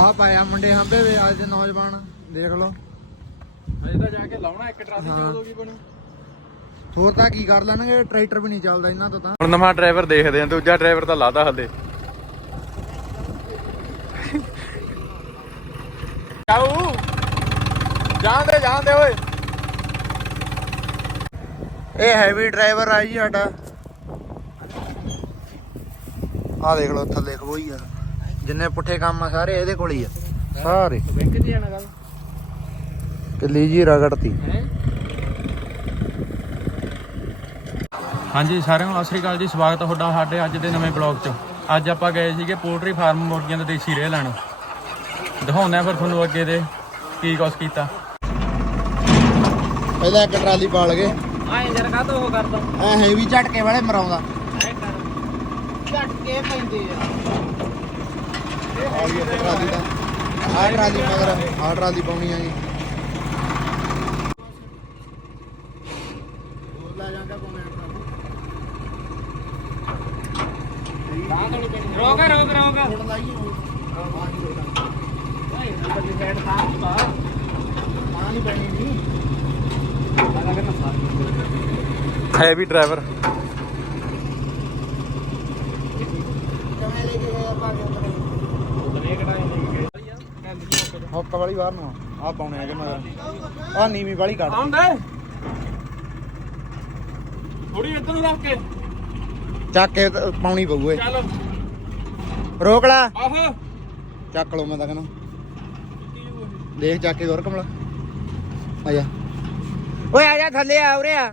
ਆ ਪਾਇਆ ਮੁੰਡੇ ਹੰਬੇ ਵੇ ਅੱਜ ਦੇ ਨੌਜਵਾਨ ਦੇਖ ਲਓ। ਅਜੇ ਤਾਂ ਜਾ ਕੇ ਲਾਉਣਾ ਇੱਕ ਟਰਾਲੀ ਹਾਂ। ਚ ਉਦੋਂ ਕੀ ਬਣੂ। ਹੋਰ ਤਾਂ ਕੀ ਕਰ ਲੈਣਗੇ ਟਰੈਕਟਰ ਵੀ ਨਹੀਂ ਚੱਲਦਾ ਇਹਨਾਂ ਤੋਂ ਤਾਂ। ਹੁਣ ਨਵਾਂ ਡਰਾਈਵਰ ਦੇਖਦੇ ਆ ਦੂਜਾ ਡਰਾਈਵਰ ਤਾਂ ਲਾਦਾ ਹਲੇ। ਆਉ ਜਾਂਦੇ ਜਾਂਦੇ ਓਏ। ਇਹ ਹੈਵੀ ਡਰਾਈਵਰ ਆ ਜੀ ਸਾਡਾ। ਆ ਦੇਖ ਲਓ ਥੱਲੇ ਖੋਈ ਆ। ਜਿੰਨੇ ਪੁੱਠੇ ਕੰਮ ਆ ਸਾਰੇ ਇਹਦੇ ਕੋਲ ਹੀ ਆ। ਸਾਰੇ। ਬੈਂਕ 'ਚ ਜਾਣਾ ਗੱਲ ਕਿੱਲੀ ਜੀ ਰਗੜਤੀ ਹਾਂਜੀ ਸਾਰਿਆਂ ਨੂੰ ਸਤਿ ਸ਼੍ਰੀ ਅਕਾਲ ਜੀ। ਸਵਾਗਤ ਹੈ ਤੁਹਾਡਾ ਸਾਡੇ ਅੱਜ ਦੇ ਨਵੇਂ ਬਲੌਗ 'ਚ। ਅੱਜ ਆਪਾਂ ਗਏ ਸੀਗੇ ਪੋਲਟਰੀ ਫਾਰਮ ਮੁਰਗੀਆਂ ਦਾ ਦੇਸੀ ਰੇਹ ਲੈਣ। ਦਿਖਾਉਂਦੇ ਆ ਫਿਰ ਤੁਹਾਨੂੰ ਅੱਗੇ ਦੇ ਕੀ ਕੁਛ ਕੀਤਾ। ਪਹਿਲਾਂ ਇੱਕ ਟਰਾਲੀ ਪਾਲ ਗਏ। ਆ ਇੰਜਰ ਕਾ ਉਹ ਕਰਦਾ? ਐ ਹੈਵੀ ਝਟਕੇ ਵਾਲੇ ਮਰਾਉਂਦਾ। ਐ ਕਰ। ਝਟਕੇ ਪੈਂਦੇ ਆ। ਆ ਗਈ ਇੱਕ ਟਰਾਲੀ ਦਾ ਆ ਟਰਾਲੀ ਮਗਰ ਆ ਟਰਾਲੀ ਪਾਉਣੀ ਆ ਜੀ ਰੋਕ ਰੋਕ ਰੋਕ ਓਏ ਬੱਲੀ ਸਾਈਡ ਸਾਹ ਪਾ ਨਹੀਂ ਪੈਣੀ ਨਹੀਂ ਲਗਾ ਕਰਨਾ ਸਾਹ ਹੈਵੀ ਡਰਾਈਵਰ ਕਿਵੇਂ ਲੈ ਕੇ ਗਏ ਆਪਾਂ ਬਲੇ ਕਢਾਏ ਨਹੀਂ ਹੁੱਕ ਵਾਲੀ ਬਾਹਰ ਨੂੰ। ਆ ਪਾਉਣੇ ਹੈਗੇ ਮਗਰ ਆ ਨੀਵੀਂ ਵਾਲੀ ਕੱਢ। ਆਉਂਦਾ ਥੋੜੀ ਇੱਧਰ ਨੂੰ ਰੱਖ ਕੇ। ਚੱਕ ਕੇ ਤੇ ਪਾਉਣੀ ਪਊ ਏ। ਚੱਲ। ਰੋਕ ਲਾ। ਆਹੋ। ਚੱਕ ਲਓ ਮੈਂ ਤਾਂ ਕਹਿੰਦਾ। ਦੇਖ ਚੱਕ ਕੇ ਗੁਰ ਕਮਲਾ। ਆ ਜਾ। ਓਏ ਆ ਜਾ ਥੱਲੇ ਆ ਉਰੇ ਆ।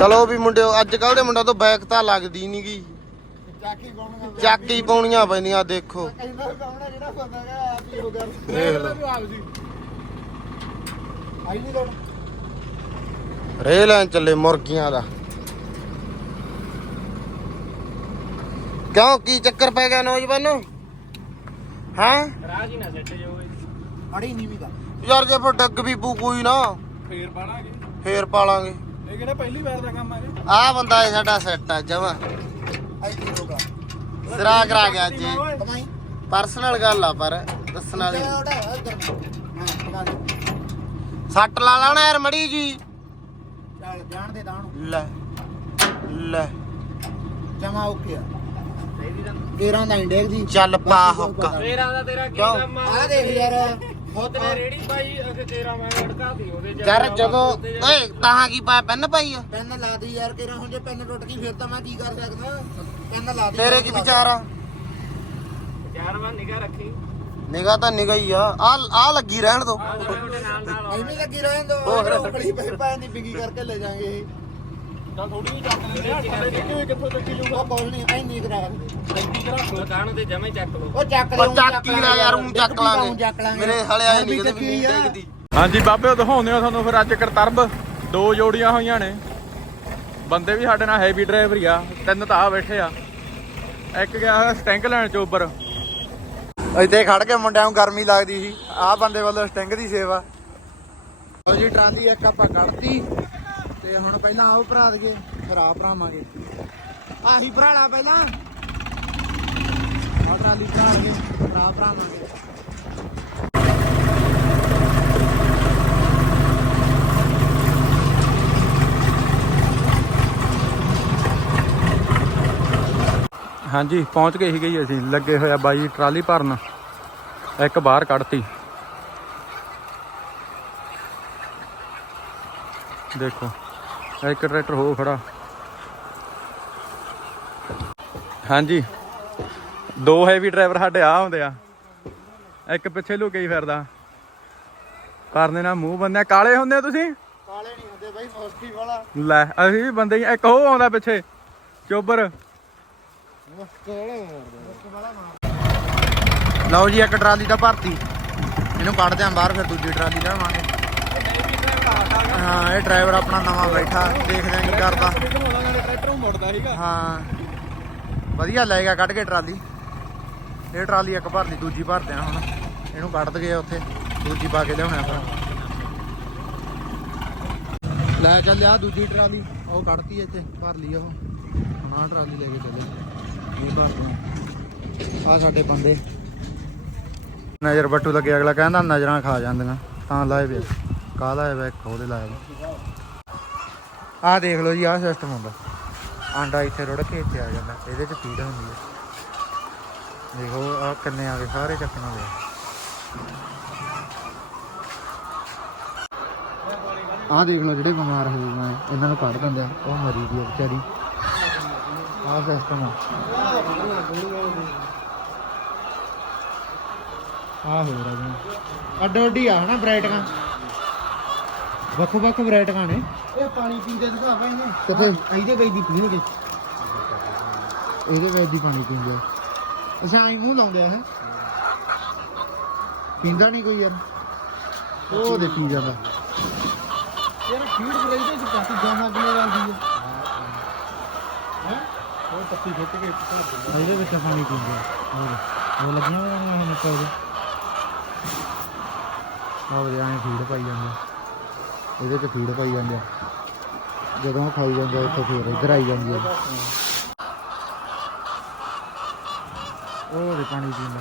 ਚਲੋ ਵੀ ਮੁੰਡਿਓ ਅੱਜ ਕੱਲ ਦੇ ਮੁੰਡਿਆਂ ਤੋਂ ਬੈਕ ਤਾਂ ਲੱਗਦੀ ਨੀ ਗੀ। ਚਾਕੀ ਕੌਣ ਚੱਕ ਪਾਉਣੀਆਂ ਪੈਂਦੀਆਂ ਦੇਖੋ। ਕਹਿੰਦਾ ਕੌਣ ਜਿਹੜਾ ਬੰਦਾ ਹੈਗਾ ਆਪ ਹੀ ਹੋ ਗਿਆ? ਦੇਖ ਲਓ। ਆਈ ਨਹੀਂ ਲੋੜ ਰੇ ਲੈਣ ਚੱਲੇ ਮੁਰਗੀਆਂ ਦਾ। ਕਿਉਂ ਕੀ ਚੱਕਰ ਪੈ ਗਿਆ ਨੌਜਵਾਨੋ ਹਾਂ? ਰਾਜ ਹੀ ਨਾ ਸੱਟ ਜਾਓ ਅੜੀ ਨੀਵੀਂ ਦਾ ਯਾਰ ਜੇ ਫਿਰ ਡੱਗ ਵੀ ਪੂ ਕੋਈ ਨਾ ਫੇਰ ਪਾਣਾਗੇ ਫੇਰ ਪਾਲਾਂਗੇ। ਇਹ ਕਿਹੜਾ ਪਹਿਲੀ ਵਾਰ ਦਾ ਕੰਮ ਆ ਜੀ ਬੰਦਾ ਇਹ ਸਾਡਾ ਸੈੱਟ ਆ ਜਮਾ। ਸਿਰਾ ਕਰਾ ਗਿਆ ਅੱਜ। ਕਮਾਈ ਪਰਸਨਲ ਗੱਲ ਆ ਪਰ ਦੱਸਣ ਵਾਲੀ। ਉਹਦਾ ਹਾਂ ਸੱਟ ਲਾ ਲੈਣਾ ਯਾਰ ਮੜੀ ਜੀ। ਚੱਲ ਜਾਣ ਦੇ ਦਾਣ। ਲੈ ਲੈ। ਜਮਾ ਓਕੇ ਆ। 13 ਦਾ ਇੰਡੈਕ ਦੀ ਚੱਲ ਪਾ ਹੁੱਕ। ਤੇਰਾ ਦਾ ਤੇਰਾ ਕੀ ਕਿਉਂ? ਕੰਮ ਆ? ਆ ਦੇਖ ਯਾਰ। ਖੁਦ ਨੇ ਰੇੜੀ ਪਾਈ ਅਖੇ ਤੇਰਾ ਮੈਂ ਅੜਕਾਤੀ ਉਹਦੇ ਚ ਯਾਰ ਜਦੋਂ ਓਏ ਤਾਂ ਕੀ ਪਾਇਆ ਪੈਨ ਪਾਈ ਆ? ਪੈਨ ਲਾ ਦੀ ਯਾਰ ਕਿਹੜਾ ਹੁਣ ਜੇ ਪੈਨ ਟੁੱਟ ਗਈ ਫਿਰ ਤਾਂ ਮੈਂ ਕੀ ਕਰ ਸਕਦਾ? ਪੈਨ ਲਾ ਦੀ ਤੇਰੇ ਕੀ ਵਿਚਾਰ ਆ? ਚਾਰ ਵਾਰ ਨਿਗਾਹ ਰੱਖੀ। ਨਿਗਾ ਤਾਂ ਨਿਗਾ ਹੀ ਆ। ਆ ਆ ਲੱਗੀ ਰਹਿਣ ਦੋ। ਐਵੇਂ ਲੱਗੀ ਰਹਿਣ ਦੋ। ਹੋਰ। ਉਪਲੀ ਪੈ ਪੈ ਨਹੀਂ ਬਿਗੀ ਕਰਕੇ ਲੈ ਜਾਾਂਗੇ। ਇਹ ਤਾਂ ਥੋੜੀ ਜਿਹੀ ਚੱਕ ਲੈਂਦੇ ਆ ਸਾਡੇ ਕਿੱਥੇ ਕਿੱਥੋਂ ਚੱਕੀ ਜੂਗਾ ਉਹ ਕੋਲ ਨਹੀਂ ਐ ਨਹੀਂ ਕਰਾ ਟੈਂਕੀ ਚ ਰੱਖ ਲਓ ਦੁਕਾਨ ਤੇ ਜਮੇ ਚੱਕ ਲੋ ਉਹ ਚੱਕ ਉਹ ਚੱਕ ਹੀ ਲੈ ਯਾਰ ਊਂ ਚੱਕ ਲਾਂਗੇ। ਮੇਰੇ ਹਲੇ ਆਏ ਨਹੀਂ ਕਦੇ ਵੀ ਨਹੀਂ ਡਿੱਗਦੀ ਹਾਂਜੀ ਬਾਬੇ ਉਹ ਦਿਖਾਉਂਦੇ ਆ ਤੁਹਾਨੂੰ ਫਿਰ ਅੱਜ ਕਰਤਰਬ। ਦੋ ਜੋੜੀਆਂ ਹੋਈਆਂ ਨੇ। ਬੰਦੇ ਵੀ ਸਾਡੇ ਨਾਲ ਹੈਵੀ ਡਰਾਈਵਰ ਹੀ ਆ। ਤਿੰਨ ਤਾਂ ਆ ਬੈਠੇ ਆ। ਇੱਕ ਗਿਆ ਸਟੈਂਕ ਲੈਣ ਚ ਉੱਪਰ। ਇੱਥੇ ਖੜ ਕੇ ਮੁੰਡਿਆਂ ਨੂੰ ਗਰਮੀ ਲੱਗਦੀ ਸੀ। ਆਹ ਬੰਦੇ ਵੱਲੋਂ ਸਟਿੰਗ ਦੀ ਸੇਵਾ। ਲਓ ਜੀ ਟਰਾਲੀ ਇੱਕ ਆਪਾਂ ਕੱਢਤੀ। ਤੇ ਹੁਣ ਪਹਿਲਾਂ ਆਹ ਭਰਾ ਦਈਏ ਫਿਰ ਆ ਭਰਾਵਾਂਗੇ। ਆਹੀ ਭਰਾ ਪਹਿਲਾਂ। ਆਹ ਟਰਾਲੀ ਭਰਾ ਲਈਏ ਫਿਰ ਭਰਾਵਾਂਗੇ। ਹਾਂਜੀ, ਪਹੁੰਚ ਗਏ ਸੀਗੇ ਜੀ ਅਸੀਂ, ਲੱਗੇ ਹੋਇਆ ਬਾਈ ਟਰਾਲੀ ਭਰਨ। ਇੱਕ ਬਾਹਰ ਕੱਢਤੀ। ਦੇਖੋ। ਇੱਕ ਟਰੈਕਟਰ ਹੋ ਖੜਾ। ਹਾਂਜੀ। ਦੋ ਹੈਵੀ ਡਰਾਈਵਰ ਸਾਡੇ ਆ ਹੁੰਦੇ ਆ। ਇੱਕ ਪਿੱਛੇ ਲੁਕੇ ਹੀ ਫਿਰਦਾ। ਕਰਨੇ ਨਾਲ ਮੂੰਹ ਬੰਨਿਆ। ਕਾਲੇ ਹੁੰਦੇ ਆ ਤੁਸੀਂ? ਕਾਲੇ ਨਹੀਂ ਹੁੰਦੇ ਬਾਈ ਮੋਸਕੀ ਵਾਲਾ। ਲੈ ਅਸੀਂ ਵੀ ਬੰਦੇ ਹੀ। ਇੱਕ ਉਹ ਆਉਂਦਾ ਪਿੱਛੇ। ਚੋਬਰ। ਲਓ ਜੀ ਇੱਕ ਟਰਾਲੀ ਤਾਂ ਭਰਤੀ। ਇਹਨੂੰ ਕੱਢਦੇ ਆਂ ਬਾਹਰ ਫਿਰ ਦੂਜੀ ਟਰਾਲੀ ਲਿਆਵਾਂਗੇ। ਹਾਂ, ਇਹ ਡਰਾਈਵਰ ਆਪਣਾ ਨਵਾਂ ਬੈਠਾ, ਦੇਖਦੇ ਆਂ ਕੀ ਕਰਦਾ। ਟਰੈਕਟਰ ਮੁੜਦਾ ਸੀਗਾ ਹਾਂ। ਵਧੀਆ ਲੱਗੇਗਾ ਕੱਢ ਕੇ ਟਰਾਲੀ। ਇਹ ਟਰਾਲੀ ਇੱਕ ਭਰ ਲਈ, ਦੂਜੀ ਭਰਦੇ ਆ ਹੁਣ। ਇਹਨੂੰ ਕੱਢ ਦਗੇ ਉੱਥੇ, ਦੂਜੀ ਪਾ ਕੇ ਲਿਆਉਣਾ ਫਿਰ ਲੈ ਚੱਲਿਆ ਦੂਜੀ ਟਰਾਲੀ, ਉਹ ਕੱਢਤੀ ਇੱਥੇ, ਭਰ ਲਈ ਉਹ। ਹੁਣ ਟਰਾਲੀ ਲੈ ਕੇ ਚੱਲੇ। ਇਹ ਭਰ ਆ ਸਾਡੇ ਬੰਦੇ। ਨਜ਼ਰ ਬੱਟੂ ਲੱਗੇ, ਅਗਲਾ ਕਹਿੰਦਾ ਨਜ਼ਰਾਂ ਖਾ ਜਾਂਦੀਆਂ, ਤਾਂ ਲਾਏ ਵੇ। ਕਾਹਦਾ ਹੈ ਵੇ ਖੋਦੇ ਲਾਏ ਆਹ ਦੇਖ ਲਓ ਜੀ, ਆਹ ਸਿਸਟਮ ਹੁੰਦਾ। ਆਂਡਾ ਇੱਥੇ ਰੁੜ ਕੇ ਇੱਥੇ ਆ ਜਾਂਦਾ, ਇਹਦੇ ਚ ਫੀਡ ਹੁੰਦੀ ਹੈ ਦੇਖੋ ਆ ਕੰਨੇ ਆ ਗਏ, ਸਾਰੇ ਚੱਕਣ ਵਾਲੇ ਆਹ ਦੇਖ ਲਓ ਜਿਹੜੇ ਬਿਮਾਰ ਹੋਏ ਹੋਏ ਇਹਨਾਂ ਨੂੰ ਕੱਢ ਦਿੰਦੇ ਆ, ਉਹ ਮਰੀ ਦੀ ਵਿਚਾਰੀ। ਆਹ ਸਿਸਟਮ ਆ। ਆਹ ਹੋ ਰਿਹਾ ਜੀ। ਅੱਡੋ ਅੱਡੀ ਆ, ਹਨਾ ਬ੍ਰਾਈਟਾਂ ਵੱਖੋ ਵੱਖ ਬ੍ਰਾਈਟਾਂ ਨੇ ਇਹ ਪਾਣੀ ਪੀਂਦੇ ਦਿਖਾ ਪਏ ਨੇ ਕਿੱਥੇ ਇਹਦੇ ਵਿੱਚ ਦੀ ਪੀਣਗੇ। ਇਹਦੇ ਵਿੱਚ ਦੀ ਪਾਣੀ ਪੀਂਦੇ ਆ। ਅੱਛਾ ਐਂ ਮੂੰਹ ਲਾਉਂਦੇ ਆ ਇਹ। ਪੀਂਦਾ ਨਹੀਂ ਕੋਈ ਯਾਰ। ਉਹ ਦੇ ਪੀ ਜਾਂਦਾ। ਯਾਰ ਫੀਡ ਬਰੇਦੇ ਚ ਕਾਫੀ ਜਾਨਾ ਕਿਵੇਂ ਲੱਗਦੀ ਹੈ? ਉਹ ਪੱਤੀ ਖਿੱਚ ਕੇ ਇਹਦੇ ਵਿੱਚ ਪਾਣੀ ਪੀਂਦੇ ਆ। ਹੋਰ ਉਹ ਲੱਗੀਆਂ ਹੋਈਆਂ ਨੇ ਨਿੱਕਾ ਉਹਦੇ ਉਹ ਵੀ ਐਂ ਫੀਡ ਪਾਈ ਜਾਂਦੇ ਇਹਦੇ ਚ ਫੀਡ ਪਾਈ ਜਾਂਦੇ ਆ। ਜਦੋਂ ਉਹ ਖਾਈ ਜਾਂਦਾ ਇੱਥੇ ਫੇਰ ਇੱਧਰ ਆਈ ਜਾਂਦੀ ਆ। ਉਹ ਦੇ ਪਾਣੀ ਪੀਂਦਾ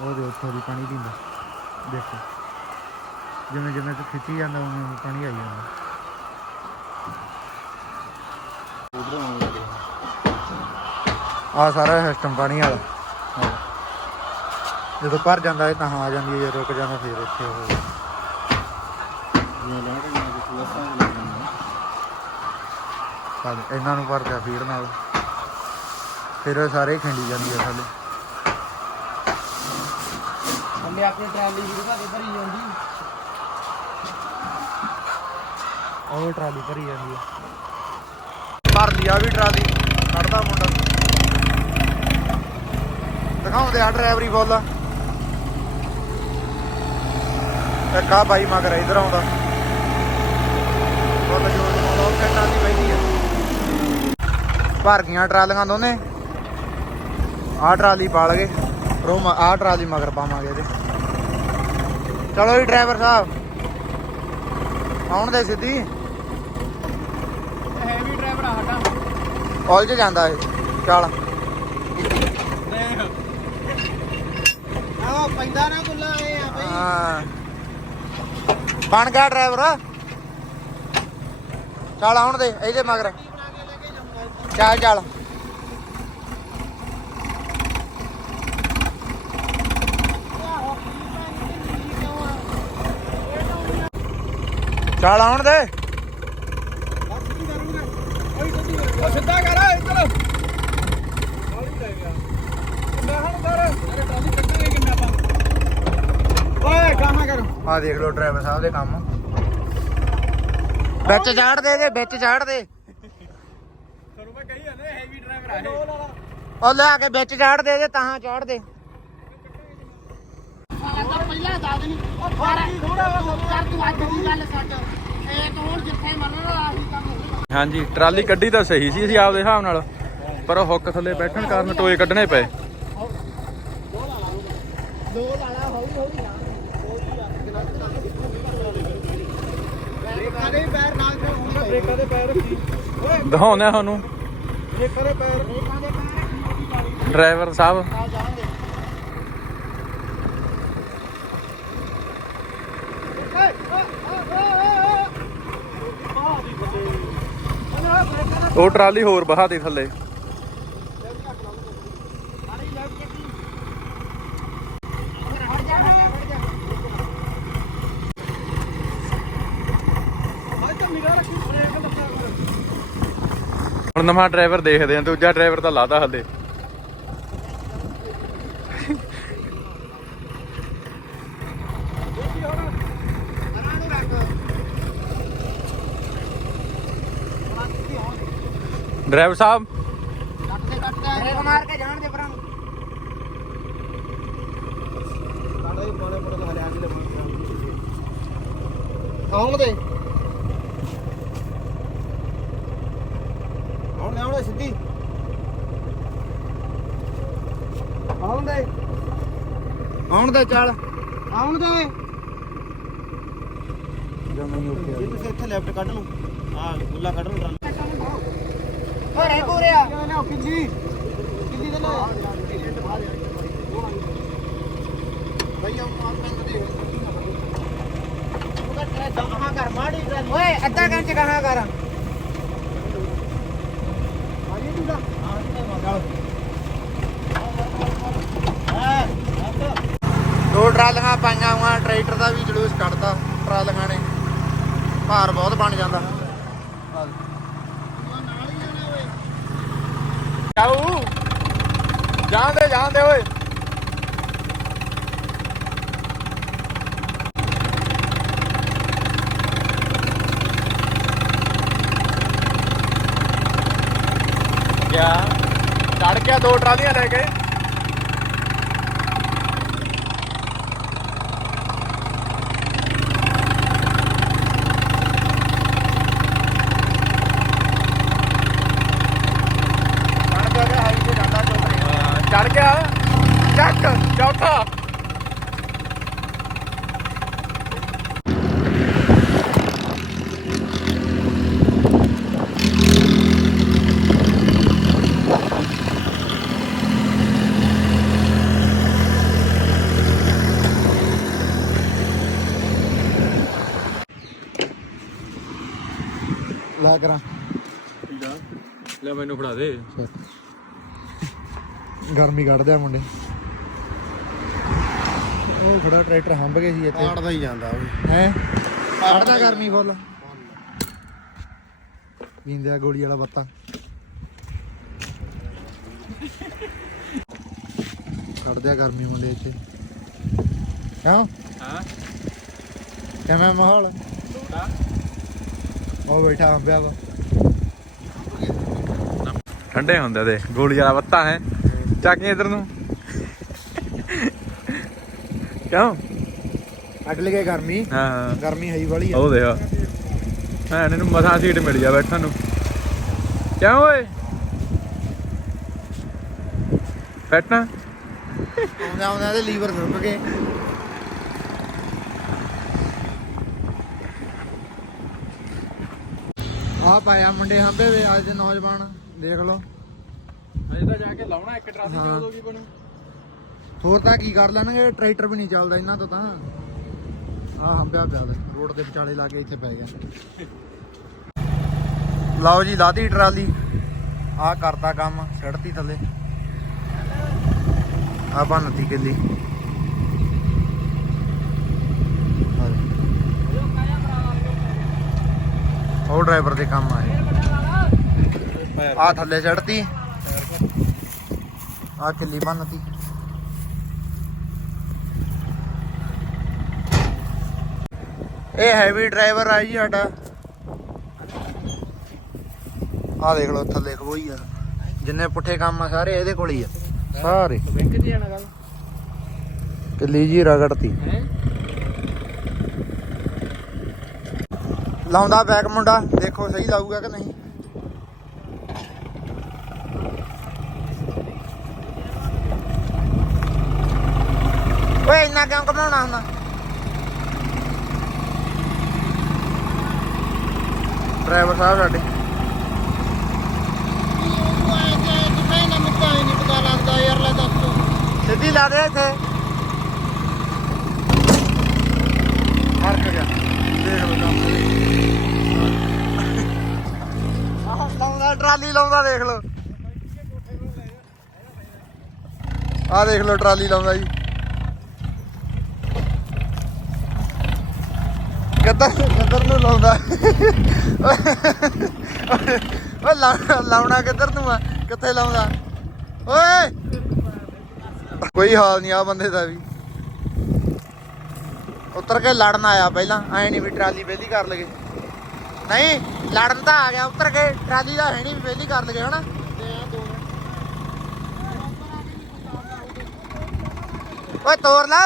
ਉਹ ਦੇ ਉੱਥੋਂ ਦੀ ਪਾਣੀ ਪੀਂਦਾ, ਦੇਖੋ। ਜਿਵੇਂ ਜਿਵੇਂ ਤੇ ਖਿੱਚੀ ਜਾਂਦਾ, ਉਵੇਂ ਪਾਣੀ ਆਈ ਜਾਂਦਾ। ਆ ਸਾਰਾ ਸਿਸਟਮ ਪਾਣੀ ਵਾਲਾ। ਆਹ। ਜਦੋਂ ਭਰ ਜਾਂਦਾ ਇਹ ਤਾਂ ਆ ਜਾਂਦੀ ਹੈ ਜੇ ਰੁਕ ਜਾਂਦਾ ਫਿਰ ਇੱਥੇ ਹੋ ਸਾਡੇ ਇਹਨਾਂ ਨੂੰ ਭਰਦਾ ਫੀਡ ਨਾਲ। ਫਿਰ ਸਾਰੇ ਖਿੰਡੀ ਜਾਂਦੀ ਹੈ ਥੱਲੇ ਹੰਨੇ ਆਪਣੀ ਟਰਾਲੀ ਵੀ ਦਿਖਾ ਦੇ ਭਰੀ ਜਾਂਦੀ। ਉਹ ਟਰਾਲੀ ਭਰੀ ਜਾਂਦੀ ਹੈ ਭਰ ਲਿਆ ਵੀ ਟਰਾਲੀ ਕੱਢਦਾ ਮੁੰਡਾ। ਦਿਖਾਉਂਦੇ ਆ ਡਰਾਈਵਰੀ ਫੁੱਲ। ਇੱਕ ਆ ਬਾਈ ਮਗਰ ਇਧਰ ਆਉਂਦਾ। ਫੁੱਲ ਜੋਰ ਉਹ ਟੈਂਟਾਂ ਦੀ ਬੈਠੀ ਹੈ ਭਰ ਗਈਆਂ ਟਰਾਲੀਆਂ ਦੋਨੇ। ਆਹ ਟਰਾਲੀ ਪਾਲ ਗਏ। ਰੋ ਆਹ ਟਰਾਲੀ ਮਗਰ ਪਾਵਾਂਗੇ ਇਹਦੇ। ਚਲੋ ਜੀ ਡਰਾਈਵਰ ਸਾਹਿਬ। ਆਉਣ ਦੇ ਸਿੱਧੀ। ਹੈਵੀ ਡਰਾਈਵਰ ਆ ਸਾਡਾ ਉਲਝ ਜਾਂਦਾ ਇਹ। ਚੱਲ। ਆਹ ਪੈਂਦਾ ਨਾ ਕੁੱਲਾ ਐ ਆ ਬਈ। ਹਾਂ। ਬਣ ਗਿਆ ਡਰਾਈਵਰ। ਚੱਲ ਆਉਣ ਦੇ, ਇਹਦੇ ਮਗਰ। ਚੱਲ ਚੱਲ। ਚੱਲ ਆਉਣ ਦੇ। ਸਿੱਧਾ ਕਰ, ਇੱਧਰ। ਕਿੰਨਾ ਹਣ ਕਰ ਅਰੇ ਟਰਾਲੀ ਕੱਟਣਗੇ ਕਿੰਨਾ ਆਪਾਂ ਓਏ ਕਾਮਾ ਕਰ। ਆ ਦੇਖ ਲਓ ਡਰਾਈਵਰ ਸਾਹਿਬ ਦੇ ਕੰਮ। ਵਿੱਚ ਚਾੜ ਦੇ ਇਹਦੇ ਵਿੱਚ ਚਾੜ ਦੇ। ਤੁਹਾਨੂੰ ਮੈਂ ਕਹੀ ਜਾਂਦਾ ਹੈਵੀ ਡਰਾਈਵਰ ਆ ਇਹ। ਉਹ ਲੈ ਕੇ ਵਿੱਚ ਚਾੜ ਦੇ ਇਹਦੇ ਤਾਂ ਚਾੜ ਦੇ। ਪਹਿਲਾਂ ਦੱਸ ਨਹੀਂ ਉਹ ਫਾਰਾ ਥੋੜਾ ਕਰ ਤੂੰ ਅੱਜ ਦੀ ਗੱਲ ਸੱਚ। ਖੇਤ ਹੁਣ ਜਿੱਥੇ ਮੰਨਣਾ ਆਹੀ ਕੰਮ ਹੋਊਗਾ ਹਾਂਜੀ ਟਰਾਲੀ ਕੱਢੀ ਤਾਂ ਸਹੀ ਸੀ ਅਸੀਂ ਆਪਦੇ ਹਿਸਾਬ ਨਾਲ। ਪਰ ਉਹ ਹੁੱਕ ਥੱਲੇ ਬੈਠਣ ਕਾਰਨ ਟੋਏ ਕੱਢਣੇ ਪਏ ਦੋ ਲਾਲਾ ਹੌਲੀ ਹੌਲੀ ਆ ਬ੍ਰੇਕਾਂ ਦੇ ਪੈਰ ਨਾਲ ਤੇ ਹੁਣ ਬ੍ਰੇਕਾਂ ਦੇ ਪੈਰ ਰੱਖੀ। ਦਿਖਾਉਂਦੇ ਆ ਤੁਹਾਨੂੰ। ਬ੍ਰੇਕਾਂ ਦੇ ਪੈਰ। ਡਰਾਈਵਰ ਸਾਹਿਬ। ਆ ਜਾਣਗੇ। ਉਹ ਟਰਾਲੀ ਹੋਰ ਬਹਾ ਦੇ ਥੱਲੇ ਹਟ ਜਾ ਹਟ ਜਾ ਹਟ ਜਾ ਹੁਣ ਨਵਾਂ ਡਰਾਈਵਰ ਦੇਖਦੇ ਆ ਦੂਜਾ ਡਰਾਈਵਰ ਤਾਂ ਲਾਦਾ ਹੱਲੇ। ਡਰਾਈਵਰ ਸਾਹਿਬ। ਕੱਟਦੇ ਕੱਟਦੇ ਬ੍ਰੇਕ ਮਾਰ ਕੇ ਜਾਣ ਦੇ ਪਰਾਂ ਨੂੰ ਪਾਣੇ ਪੜਾ ਹਰਿਆ ਦੇ। ਆਉਣ ਦੇ ਆਉਣ ਦੇ ਸਿੱਧੀ। ਆਉਣ ਦੇ ਆਉਣ ਦੇ ਚੱਲ। ਆਉਣ ਦੇ ਜਮਾ ਹੀ ਓਕੇ ਆ ਤੁਸੀਂ ਇੱਥੇ ਲੈਫਟ ਕੱਢ ਲਓ। ਆ ਗੁੱਲਾ ਕੱਢ ਲਓ ਘਰੇ ਪੂਰਿਆ ਕਿੱਲੀ ਕਿੱਲੀ ਦੇ ਲੈ ਓਏ ਅੱਧਾ ਘੰਟੇ ਕਹਾਂ ਕਰ ਦੋ ਟਰਾਲੀਆਂ ਪਾਈਆਂ ਹੋਈਆਂ, ਟਰੈਕਟਰ ਦਾ ਵੀ ਜਲੂਸ ਕੱਢਦਾ ਟਰਾਲੀਆਂ ਨੇ। ਭਾਰ ਬਹੁਤ ਬਣ ਜਾਂਦਾ। ਜਾਊ। ਜਾਂਦੇ ਜਾਂਦੇ ਓਏ। ਕਿਆ ਚੜ ਗਿਆ ਦੋ ਟਰਾਲੀਆਂ ਲੈ ਕੇ ਚੜ ਗਿਆ ਹਾਈ ਤੇ ਜਾਂਦਾ ਚੋਕਰੇ ਚੜ ਗਿਆ ਚੱਕ ਚੌਥਾ ਲਾ ਕਰਾਂ ਲੈ ਮੈਨੂੰ ਫੜਾ ਦੇ ਗਰਮੀ ਕੱਢਦੇ ਆ ਮੁੰਡੇ ਉਹ ਖੜਾ ਟਰੈਕਟਰ ਹੰਬ ਗਏ ਸੀ ਇੱਥੇ। ਕਾੜਦਾ ਹੀ ਜਾਂਦਾ ਉਹ। ਹੈ? ਕੱਢਦਾ ਗਰਮੀ ਫੁੱਲ। ਪੀਂਦੇ ਆ ਗੋਲੀ ਵਾਲਾ ਬੱਤਾ ਕੱਢਦੇ ਆ ਗਰਮੀ ਮੁੰਡੇ ਇੱਥੇ। ਕਿਉਂ ਹਾਂ। ਕਿਵੇਂ ਮਾਹੌਲ? ਉਹ ਬੈਠਾ ਹੰਬਿਆ ਵਾ। ਠੰਡੇ ਹੁੰਦੇ ਤੇ ਗੋਲੀ ਵਾਲਾ ਬੱਤਾ ਹੈ। ਚੱਕ ਇਧਰ ਨੂੰ। ਕਿਉਂ? ਅੱਗ ਲਗੇ ਗਰਮੀ। ਹਾਂ। ਗਰਮੀ ਹੈ ਵਾਲੀ ਆ। ਉਹ ਦੇਖ। ਹਾਂ ਇਹਨੂੰ ਮਸਾਂ ਸੀਟ ਮਿਲ ਜਾ ਬੈਠਣ ਨੂੰ। ਕਿਉਂ ਓਏ? ਬੈਠਣਾ। ਆਉਂਦੇ ਆਉਂਦੇ ਦੇ ਲੀਵਰ ਰੁਕ ਗਏ। ਆ ਪਾਇਆ ਮੁੰਡੇ ਹੰਬੇ ਵੇ ਅੱਜ ਦੇ ਨੌਜਵਾਨ। ਦੇਖ ਲਓ। ਅਜੇ ਤਾਂ ਜਾ ਕੇ ਲਾਉਣਾ ਇੱਕ ਟਰਾਲੀ। ਉਦੋਂ ਕੀ ਬਣੂ? ਹੋਰ ਤਾਂ ਕੀ ਕਰ ਲੈਣਗੇ? ਟਰੈਕਟਰ ਵੀ ਨਹੀਂ ਚੱਲਦਾ ਇਹਨਾਂ ਤੋਂ ਤਾਂ। ਆਹ ਹੰਬਿਆ ਪਿਆ ਤੇ ਰੋਡ ਦੇ ਵਿਚਾਲੇ ਲਾ ਕੇ ਇੱਥੇ ਪੈ ਗਿਆ। ਲਓ ਜੀ, ਲਾਦੀ ਟਰਾਲੀ। ਆ ਕਰਤਾ ਕੰਮ, ਸਿੜਤੀ ਥੱਲੇ। ਆ ਬੰਨਤੀ ਕਿੱਲੀ। ਉਹ ਡਰਾਈਵਰ ਦੇ ਕੰਮ ਆਏ। ਆ ਥੱਲੇ ਚੜਤੀ ਆ ਕਿੱਲੀ ਬੰਨਤੀ। ਇਹ ਹੈਵੀ ਡਰਾਈਵਰ ਆ ਜੀ ਸਾਡਾ। ਆ ਦੇਖ ਲਓ ਥੱਲੇ ਖਬੋਈ ਆ। ਜਿੰਨੇ ਪੁੱਠੇ ਕੰਮ ਆ ਸਾਰੇ ਇਹਦੇ ਕੋਲ ਹੀ ਆ। ਸਾਰੇ। ਬੈਂਕ 'ਚ ਜਾਣਾ ਗੱਲ ਕਿੱਲੀ ਜੀ ਰਗੜਤੀ। ਲਾਉਂਦਾ ਬੈਕ ਮੁੰਡਾ ਦੇਖੋ ਸਹੀ ਲਾਊਗਾ ਕਿ ਨਹੀਂ। ਓਏ ਇੰਨਾ ਕਿਉਂ ਘਮਾਉਣਾ ਹੁੰਦਾ? ਡਰਾਈਵਰ ਸਾਹਿਬ ਸਾਡੇ। ਲੱਗਦਾ ਸਿੱਧੀ ਲਾ ਦੇ ਇੱਥੇ। ਹਰਕ ਗਿਆ। ਦੇਖ ਲਓ ਆਹ ਲਾਉਂਦਾ, ਟਰਾਲੀ ਲਾਉਂਦਾ ਦੇਖ ਲਓ। ਆਹ ਦੇਖ ਲਓ, ਟਰਾਲੀ ਲਾਉਂਦਾ ਜੀ। ਕਿੱਧਰ ਕਿੱਧਰ ਨੂੰ ਲਾਉਂਦਾ। ਓਏ ਲਾਉਣਾ ਕਿੱਧਰ ਨੂੰ ਆ? ਕਿੱਥੇ ਲਾਉਂਦਾ? ਓਏ! ਕੋਈ ਹਾਲ ਨਹੀਂ ਆ ਬੰਦੇ ਦਾ ਵੀ। ਉਤਰ ਕੇ ਲੜਨ ਆਇਆ ਪਹਿਲਾਂ, ਐ ਨਹੀਂ ਵੀ ਟਰਾਲੀ ਵੇਲੀ ਕਰ ਲਗੇ ਨਹੀਂ, ਲੜਨ ਤਾਂ ਆ ਗਿਆ, ਉਤਰ ਕੇ ਟਰਾਲੀ ਦਾ ਹੈ ਨਹੀਂ ਵੇਲੀ ਕਰ ਲਗੇ ਹਨਾ? ਓਏ, ਤੋਰ ਲਾ।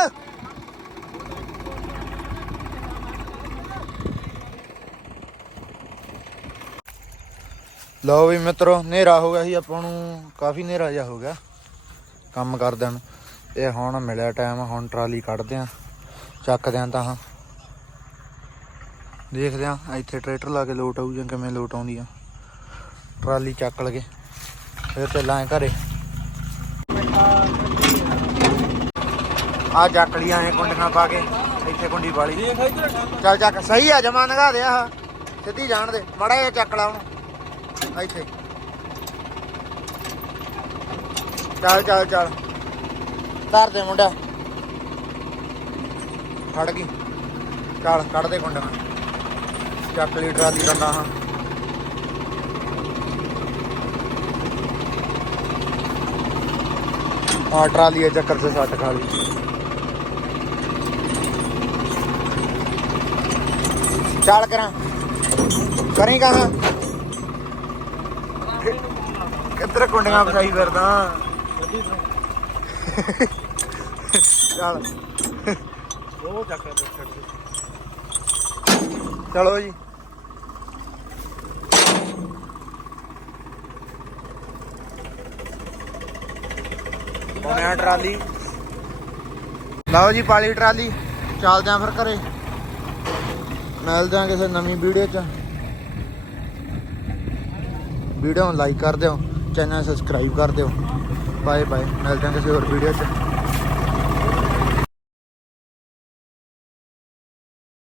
ਲਓ ਵੀ ਮਿੱਤਰੋ, ਹਨੇਰਾ ਹੋ ਗਿਆ ਸੀ, ਆਪਾਂ ਨੂੰ ਕਾਫੀ ਹਨੇਰਾ ਜਿਹਾ ਹੋ ਗਿਆ। ਕੰਮ ਕਰਦਿਆਂ ਨੂੰ ਇਹ ਹੁਣ ਮਿਲਿਆ ਟਾਈਮ ਹੁਣ ਟਰਾਲੀ ਕੱਢਦੇ ਆ ਚੱਕਦੇ ਆ ਤਾਂ ਦੇਖਦੇ ਆ ਇੱਥੇ ਟਰੈਕਟਰ ਲਾ ਕੇ ਲੋਟ ਆਊ ਜਾਂ ਕਿਵੇਂ ਲੋਟ ਆਉਂਦੀ ਆ। ਟਰਾਲੀ ਚੱਕ ਲਗੇ। ਫਿਰ ਚੱਲਾਂ ਘਰੇ। ਆ ਚੱਕ ਲੀਆਂ ਐ ਕੁੰਡੀਆਂ ਪਾ ਕੇ, ਇੱਥੇ ਕੁੰਡੀ ਵਾਲੀ। ਚੱਲ ਚੱਕ, ਸਹੀ ਆ, ਜਮਾ ਨਗਾ ਦੇ ਆ ਸਿੱਧੀ ਜਾਣ ਦੇ। ਮੜਾ ਜਿਹਾ ਚੱਕ ਲਾ ਉਹਨੂੰ ਇੱਥੇ ਚੱਲ ਚੱਲ ਚੱਲ ਧਰ ਦੇ ਮੁੰਡਾ ਫੜ ਗਈ ਚੱਲ ਕੱਢ ਦੇ ਕੁੰਡਾ ਚੱਕ ਲਈ ਟਰਾਲੀ ਡੰਡਾ ਹਾਂ ਆ ਟਰਾਲੀ ਦੇ ਚੱਕਰ ਤੇ ਸੱਟ ਖਾ ਲਈ ਚੱਲ ਕਰਾਂ ਕਰੀ ਕਹਾਂ ਕਿੱਧਰ ਕੁੰਡੀਆਂ ਫਸਾਈ ਫਿਰਦਾ। ਚੱਲ। ਉਹ ਚੱਕ ਚਲੋ ਜੀ। ਪਾਉਣੇ ਟਰਾਲੀ। ਲਓ ਜੀ ਪਾਲੀ ਟਰਾਲੀ। ਚੱਲਦੇ ਆਂ ਫਿਰ ਘਰੇ। ਮਿਲਦੇ ਆਂ ਕਿਸੇ ਨਵੀਂ ਵੀਡੀਓ 'ਚ। ਵੀਡੀਓ ਨੂੰ ਲਾਈਕ ਕਰ ਦਿਓ। ਚੈਨਲ ਸਬਸਕ੍ਰਾਈਬ ਕਰ ਦਿਓ। Bye bye. ਮਿਲਦੇ ਆਂ ਕਿਸੇ ਹੋਰ ਵੀਡੀਓ 'ਚ।